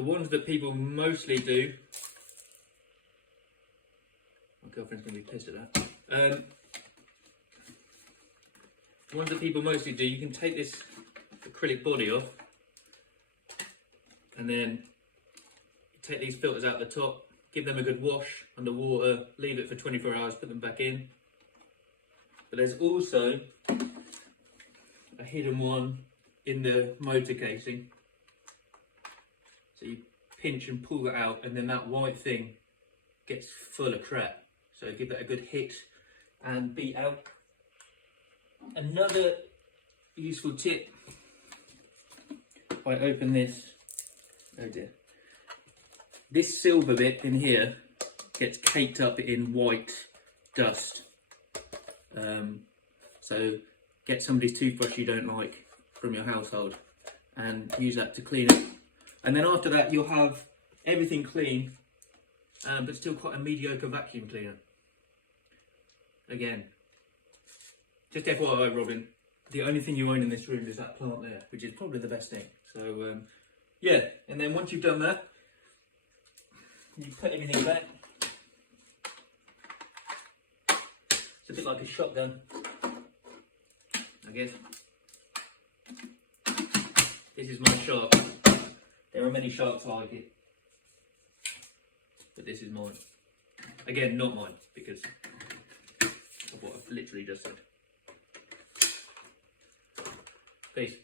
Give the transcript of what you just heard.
the ones that people mostly do, my girlfriend's going to be pissed at that. The ones that people mostly do, you can take this acrylic body off, and then take these filters out the top, give them a good wash under water, leave it for 24 hours, put them back in. But there's also a hidden one in the motor casing. So you pinch and pull that out, and then that white thing gets full of crap. So give that a good hit and beat out. Another useful tip, if I open this, oh dear, this silver bit in here gets caked up in white dust. So get somebody's toothbrush you don't like from your household and use that to clean it. And then after that you'll have everything clean, but still quite a mediocre vacuum cleaner. Again, just FYI, Robin, the only thing you own in this room is that plant there, which is probably the best thing. So yeah, and then once you've done that, you put everything back. It's a bit like a shotgun, I guess. This is my Shark. There are many Sharks like it, but this is mine. Again, not mine, because of what I've literally just said. Peace.